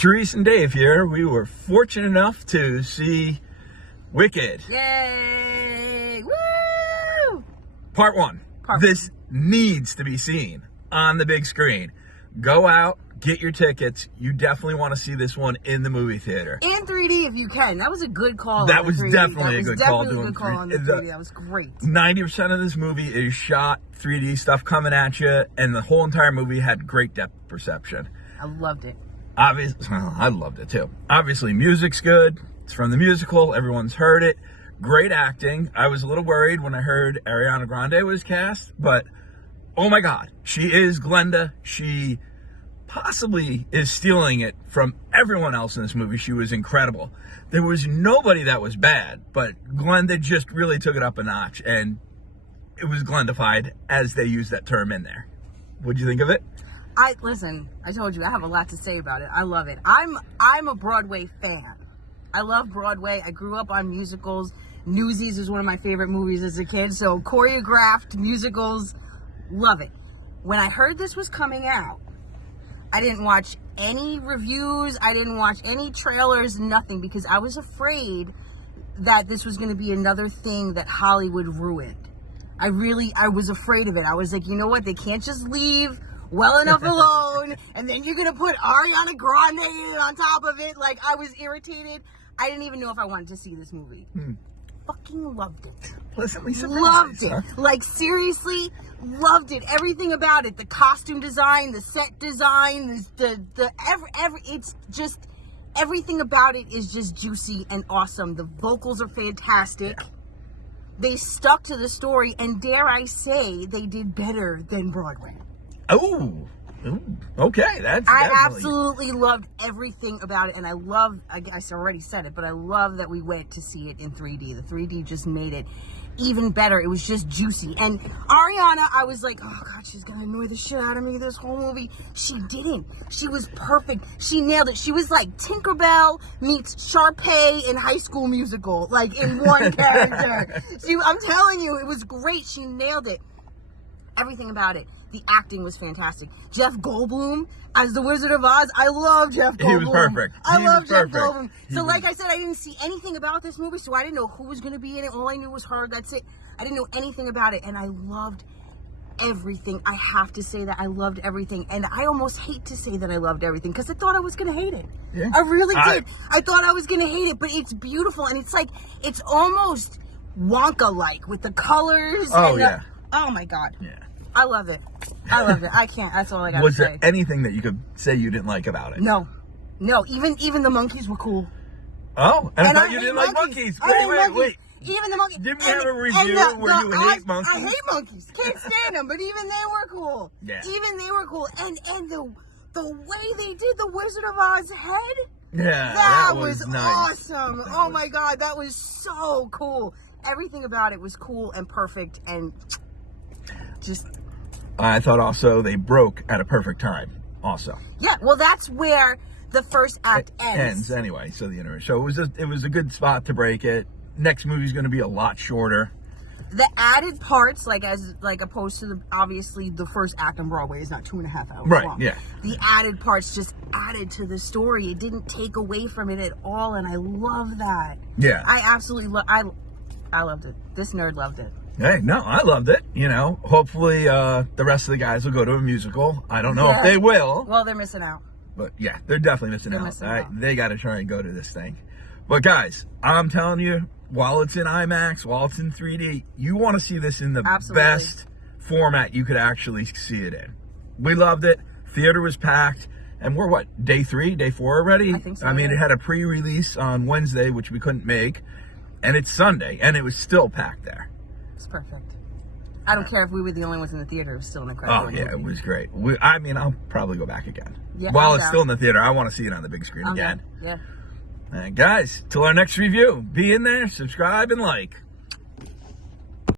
Therese and Dave here. We were fortunate enough to see Wicked. Yay! Woo! Part one. This needs to be seen on the big screen. Go out, get your tickets. You definitely want to see this one in the movie theater. In 3D if you can. That was a good call. That was definitely a good call. That was definitely a good call on the 3D. That was great. 90% of this movie is shot 3D stuff coming at you, and the whole entire movie had great depth perception. I loved it. Obviously, well, I loved it too. Obviously, music's good. It's from the musical. Everyone's heard it. Great acting. I was a little worried when I heard Ariana Grande was cast, but oh my God, she is Glenda. She possibly is stealing it from everyone else in this movie. She was incredible. There was nobody that was bad, but Glenda just really took it up a notch, and it was Glendified, as they use that term in there. What'd you think of it? Listen, I told you I have a lot to say about it. I love it. I'm a Broadway fan. I love Broadway. I grew up on musicals. Newsies was one of my favorite movies as a kid. So choreographed musicals, love it. When I heard this was coming out, I didn't watch any reviews. I didn't watch any trailers, nothing, because I was afraid that this was going to be another thing that Hollywood ruined. I was afraid of it. I was like, you know what? They can't just leave Well Enough alone, and then you're gonna put Ariana Grande on top of it. Like, I was irritated. I didn't even know if I wanted to see this movie. Fucking loved it. Pleasantly surprised. Loved it. Huh? Like, seriously, loved it. Everything about it. The costume design, the set design, it's just, everything about it is just juicy and awesome. The vocals are fantastic. They stuck to the story, and dare I say, they did better than Broadway. Oh, okay. I absolutely loved everything about it, and I already said it, but I love that we went to see it in 3D. The 3D just made it even better. It was just juicy. And Ariana, I was like, oh God, she's gonna annoy the shit out of me this whole movie. She didn't. She was perfect. She nailed it. She was like Tinkerbell meets Sharpay in High School Musical, like in one character. I'm telling you, it was great. She nailed it. Everything about it. The acting was fantastic. Jeff Goldblum as the Wizard of Oz. I love Jeff Goldblum. He was perfect. I love Jeff Goldblum. So like I said, I didn't see anything about this movie, so I didn't know who was going to be in it. All I knew was her. That's it. I didn't know anything about it, and I loved everything. I have to say that I loved everything, and I almost hate to say that I loved everything because I thought I was going to hate it. Yeah. I really did. I thought I was going to hate it, but it's beautiful, and it's like, it's almost Wonka-like with the colors. Oh, yeah. Oh, my God. Yeah. I love it. I loved it. I can't. That's all I got to say. Was there anything that you could say you didn't like about it? No. Even the monkeys were cool. Oh, and I thought you didn't like monkeys. Wait. Even the monkeys. Didn't we have a review where you hate monkeys? I hate monkeys. Can't stand them. But even they were cool. Yeah. Even they were cool. And the way they did the Wizard of Oz head. Yeah. That was nice. awesome. Oh my God, that was so cool. Everything about it was cool and perfect and just. I thought also they broke at a perfect time. Also. Yeah. Well, that's where the first act ends. Anyway. So it was a good spot to break it. Next movie's going to be a lot shorter. The added parts, like opposed to obviously the first act on Broadway is not 2.5 hours right, long. Yeah. The added parts just added to the story. It didn't take away from it at all, and I love that. Yeah. I absolutely I loved it. This nerd loved it. Hey, no, I loved it. You know, hopefully the rest of the guys will go to a musical. I don't know if they will. Well, they're missing out. But yeah, they're definitely missing out. They got to try and go to this thing. But guys, I'm telling you, while it's in IMAX, while it's in 3D, you want to see this in the best format you could actually see it in. We loved it. Theater was packed. And we're day 3, day 4 already? I think so. I mean, it had a pre-release on Wednesday, which we couldn't make. And it's Sunday, and it was still packed there. It's perfect. I don't care if we were the only ones in the theater. It was still an incredible movie. It was great. I'll probably go back again. Yeah, while it's still in the theater, I want to see it on the big screen again. Yeah. And guys, till our next review, be in there, subscribe, and like.